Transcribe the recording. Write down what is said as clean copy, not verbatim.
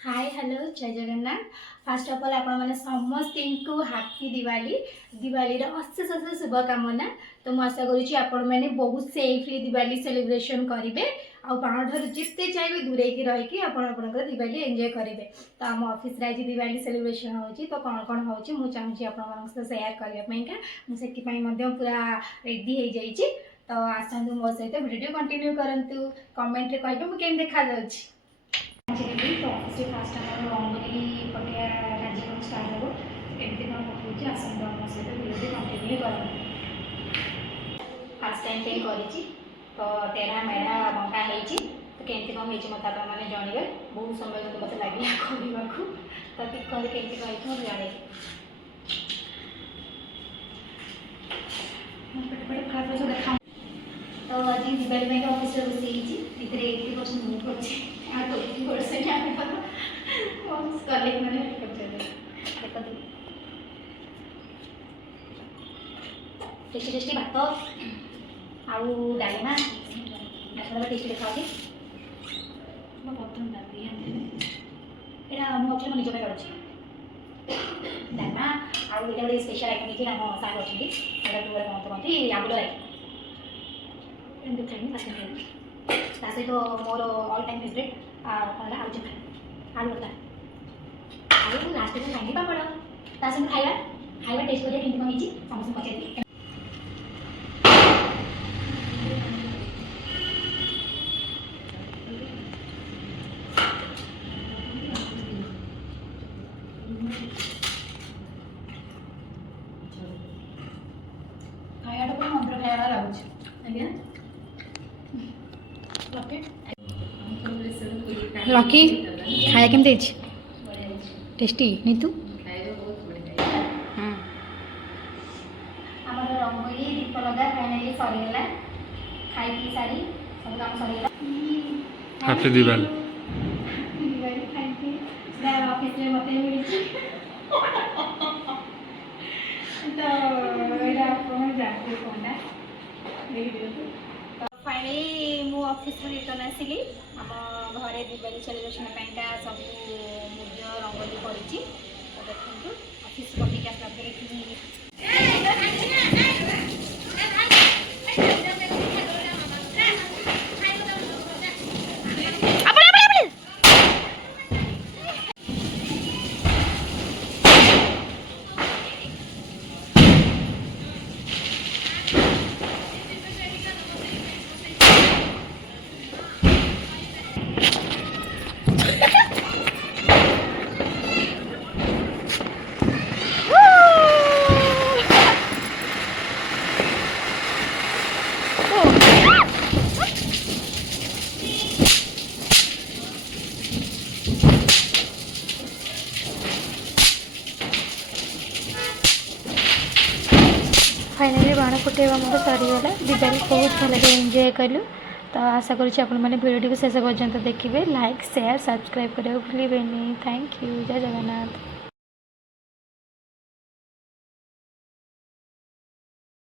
Hi hello जय Jagannath. Fast of all आपण मैंने समस्त को हैप्पी दिवाली दिवाली अशेष अशेष शुभकामना। तो मुझे आशा करुँच आपण मैंने बहुत सेफली दिवाली सेलिब्रेशन करेंगे आ बाण ठार जिते चाहिए दूरे की रहीकि आपंकर दिवाली एंजॉय करेंगे। तो आम ऑफिस आज दिवाली सेलिब्रेशन होची तो कौन कौन होची मु चाहूँगी आपण सहित शेयर करने मुझे पूरा रेडी हो जाइए। तो आसतु मो सहित वीडियो कंटिन्यू करूँ कमेंट रे कहिबे मु केम देखा जाउछि। तो ऑफिस फास्ट आम रंगोली पटिया कार्यक्रम स्टार्ट हो एमती कौन पकाऊँ आसतु आम सहित वीडियो कंटिन्यू कर। फास्ट टाइम पे करी तो तेरा मेढ़ा बंका होती तो केमती कौन होती मत मैंने जानवे बहुत समय जो मत लगे करने को तो कहते केमती कौन मुझे जाने देखा। तो आज दिवाली ऑफिस रोषे भितर 80% मुझे कर 20% कलेक्ट मैंने देखते टेस्टी टेस्टी भात आउ डालमा टेस्टी देखा यहाँ मुझे निज पे करुँच डालमा आउ ये गोटे स्पेशल आइटम ये आम साग अच्छा कौन कहते आंबुल खाइनी सहित मोर ऑल टाइम फेवरेट कौन आलू चखा आलू भर्ता आलू लास्ट में खाइनी पापड़ सहित खाଇବା खाଇବା टेस्ट करिया केमती कौन होती समस्त पचारि खायाटा पूरा मंदिर खाया लगुच आज्ञा लकी खाया केमती टेस्टी नीतू आमर रंगोली दीप लगा फाइनाली सरीगला खाई पी सारी सब काम सरीगला। Happy Diwali Diwali thank you office में मत मिली तो एटा आपण जानते कोनटा फाइनाली मु ऑफिस रिटर्न आसिली आम घरे दिवाली सेलिब्रेशन सब मुझे रंगोली करी तो देखो ऑफिस पटिक फाइनाली बाण फुटेवा मोर सरीगला दिवाली बहुत भल एंजॉय कलु। तो आशा करुँच भिडियो शेष पर्यंत देखिए लाइक शेयर सब्सक्राइब करने भूलें। थैंक यू जय जगन्नाथ।